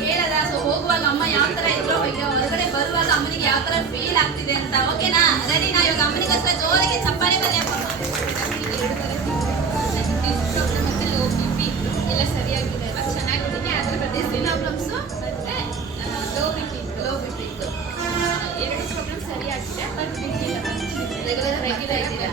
ಕೇಳಲ್ಲ. ಸೊ ಹೋಗುವಾಗ ಅಮ್ಮ ಯಾವ ತರ ಇದ್ರು, ಈಗ ಹೊರಗಡೆ ಬರುವಾಗ ಅಮ್ಮನಿಗೆ ಯಾವ ತರ ಫೀಲ್ ಆಗ್ತಿದೆ ಅಂತ. ಓಕೆನಾ? ರೆಡಿನಾ? ಇವಾಗ ಅಮ್ಮನಿಗೋಸ್ಕರ ಜೋರಾಗಿ ಚಪ್ಪಾಳೆ ಬರಲಿ ಅಪ್ಪ. ಮತ್ತೆ ಲೋ ಬಿ ಪಿ ಎಲ್ಲ ಸರಿಯಾಗಿದೆ ಅಲ್ವಾ? ಚೆನ್ನಾಗಿದ್ದೀನಿ. ಅದ್ರ ಬಗ್ಗೆ ಪ್ರಾಬ್ಲಮ್ಸು ಮತ್ತೆ ಲೋ ಬಿ ಪಿ ಇತ್ತು. ಎರಡು ಪ್ರಾಬ್ಲಮ್ ಸರಿಯಾಗಿದೆ. ಬಟ್ ರೆಗ್ಯುಲರ್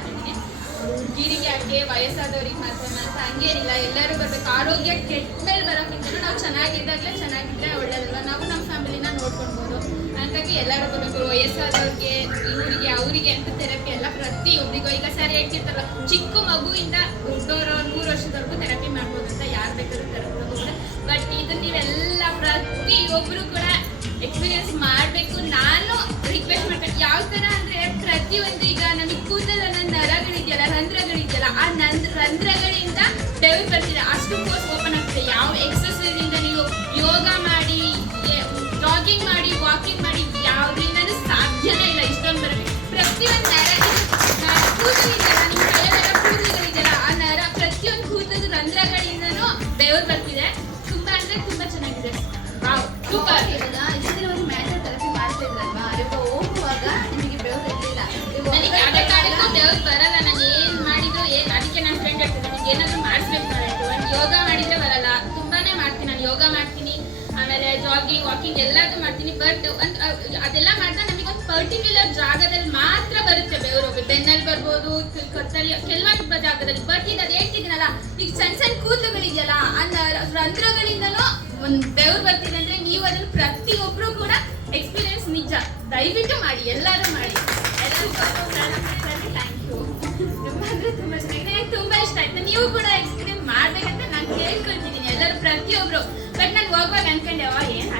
ಇದ್ದೀನಿ. ಹುಡುಗಿರಿಗೆ ಯಾಕೆ ವಯಸ್ಸಾದವ್ರಿಗೆ ಮಾತ್ರ ಅಂತ ಹಂಗೇನಿಲ್ಲ, ಎಲ್ಲರೂ ಬರ್ಬೇಕು. ಆರೋಗ್ಯ ಕೆಟ್ಟ ಮೇಲೆ ಬರೋಕ್ಕಿಂತ ನಾವು ಚೆನ್ನಾಗಿದ್ದಾಗಲೇ ಚೆನ್ನಾಗಿದ್ರೆ ಒಳ್ಳೇದಲ್ವ. ನಾವು ನಮ್ಮ ಫ್ಯಾಮಿಲಿನ ನೋಡ್ಕೊಳ್ಬೋದು. ಹಾಗಾಗಿ ಎಲ್ಲರೂ ಬರಬೇಕು. ವಯಸ್ಸಾದವ್ರಿಗೆ, ಇವರಿಗೆ, ಅವರಿಗೆ ಅಂತ ಥೆರಪಿ ಎಲ್ಲ ಪ್ರತಿಯೊಬ್ಬರಿಗೂ. ಈಗ ಸರಿ ಹೇಳ್ತಿರ್ತಾರಲ್ಲ, ಚಿಕ್ಕ ಮಗುವಿಂದ ದೊಡ್ಡವರು 100 ವರ್ಷದವರೆಗೂ ಥೆರಪಿ ಮಾಡ್ಬೋದು ಅಂತ ಯಾರು ಬೇಕಾದ್ರೂ ಥೆರಪಿ ಕೂಡ. ಬಟ್ ಇದು ನೀವೆಲ್ಲ ಪ್ರತಿಯೊಬ್ಬರು ಕೂಡ ಎಕ್ಸ್ಪೀರಿಯನ್ಸ್ ಮಾಡಬೇಕು. ನಾನು ರಿಕ್ವೆಸ್ಟ್ ಮಾಡ್ತೇನೆ. ಯಾವ ಥರ ಅಂದರೆ ಪ್ರತಿಯೊಂದು ಈಗ ನಮಗೆ ಕೂದಲ ನರಗಳಿದೆಯಲ್ಲ, ರಂಧ್ರಗಳಿದೆಯಲ್ಲ, ಆ ರಂಧ್ರಗಳಿಂದ ಬೆವರು ಬರ್ತಿದೆ. ಅಷ್ಟು ಕೋರ್ಸ್ ಓಪನ್ ಆಗ್ತಿದೆ. ಯಾವ ಎಕ್ಸಸೈಸಿಂದ ನೀವು ಯೋಗ ಮಾಡಿ, ಜಾಗಿಂಗ್ ಮಾಡಿ, ವಾಕಿಂಗ್ ಮಾಡಿ, ಯಾವುದರಿಂದನೂ ಸಾಧ್ಯನೇ ಇಲ್ಲ ಇಷ್ಟೊಂದು ಬರಬೇಕು. ಪ್ರತಿಯೊಂದು ಕೂದಲಿದೆಯಲ್ಲ, ನಿಮ್ಮ ಕೈಯಲ್ಲೆಲ್ಲ ಕೂದಲುಗಳಿದೆಯಲ್ಲ, ಆ ನರ ಪ್ರತಿಯೊಂದು ಕೂದಲು ರಂಧ್ರಗಳಿಂದನೂ ಬೆವರು ಬರ್ತಿದೆ. ತುಂಬ ಅಂದರೆ ತುಂಬ ಚೆನ್ನಾಗಿದೆ. Wow, super. ಇಷ್ಟು ಮ್ಯಾಚರ್ ಥೆರಪಿ ಮಾಡ್ತಾ ಇದ್ರಲ್ವಾ, ಇವಾಗ ಹೋಗುವಾಗ ನಿಮಗೆ ಬೆವರು ಇರಲಿಲ್ಲ. ನನಗೆ ಯಾವುದೇ ಕಾರಣಕ್ಕೂ ಬೆವರು ಬರಲ್ಲ. ನಾನು ಏನು ಮಾಡಿದ್ರು ಅದಕ್ಕೆ ನನ್ನ ಫ್ರೆಂಡ್ ಹೇಳ್ತೀನಿ, ನನಗೆ ಏನಾದರೂ ಮಾಡಿಸ್ಬೇಕು ನಾನು. ಒಂದು ಯೋಗ ಮಾಡಿದರೆ ಬರಲ್ಲ. ತುಂಬಾನೇ ಮಾಡ್ತೀನಿ ನಾನು. ಯೋಗ ಮಾಡ್ತೀನಿ, ಆಮೇಲೆ ಜಾಗಿಂಗ್, ವಾಕಿಂಗ್ ಎಲ್ಲದೂ ಮಾಡ್ತೀನಿ. ಬಟ್ ಅದೆಲ್ಲ ಮಾಡಿದ್ರೆ ನಮಗೆ ಒಂದು ಪರ್ಟಿಕ್ಯುಲರ್ ಜಾಗದಲ್ಲಿ ಮಾತ್ರ ಬರುತ್ತೆ ಬೆವರು. ಬೆನ್ನಲ್ಲಿ ಬರ್ಬೋದು, ಕತ್ತಲ್ಲಿ, ಕೆಲವೊಂದು ಜಾಗದಲ್ಲಿ. ಬಟ್ ಈಗ ಅದು ಹೇಳ್ತಿದ್ದೀನಲ್ಲ, ಈಗ ಸಣ್ಣ ಸಣ್ಣ ಕೂದಲುಗಳಿದೆಯಲ್ಲ, ಆ ರಂಧ್ರಗಳಿಂದನೂ ಒಂದು ಬೆವರು ಬರ್ತಿದೆ ಅಂದರೆ ನೀವು ಅದನ್ನು ಪ್ರತಿಯೊಬ್ಬರು ಕೂಡ ಎಕ್ಸ್ಪೀರಿಯನ್ಸ್ ನಿಜ. ದಯವಿಟ್ಟು ಮಾಡಿ, ಎಲ್ಲರೂ ಮಾಡಿ. ಎಲ್ಲರೂ ಥ್ಯಾಂಕ್ ಯು. ತುಂಬ ಅಂದರೆ ತುಂಬ ಚೆನ್ನಾಗಿದೆ. ನನಗೆ ತುಂಬ ಇಷ್ಟ ಆಯ್ತು. ನೀವು ಕೂಡ ಎಕ್ಸ್ಪೀರಿಯನ್ಸ್ ಮಾಡಬೇಕಂತ ನಾನು ಕೇಳ್ಕೊಳ್ತಿದ್ದೀನಿ, ಎಲ್ಲರೂ ಪ್ರತಿಯೊಬ್ಬರು. ಬಟ್ ನಾನು ಹೋಗುವಾಗ ಅನ್ಕೊಂಡೆ, ಏನು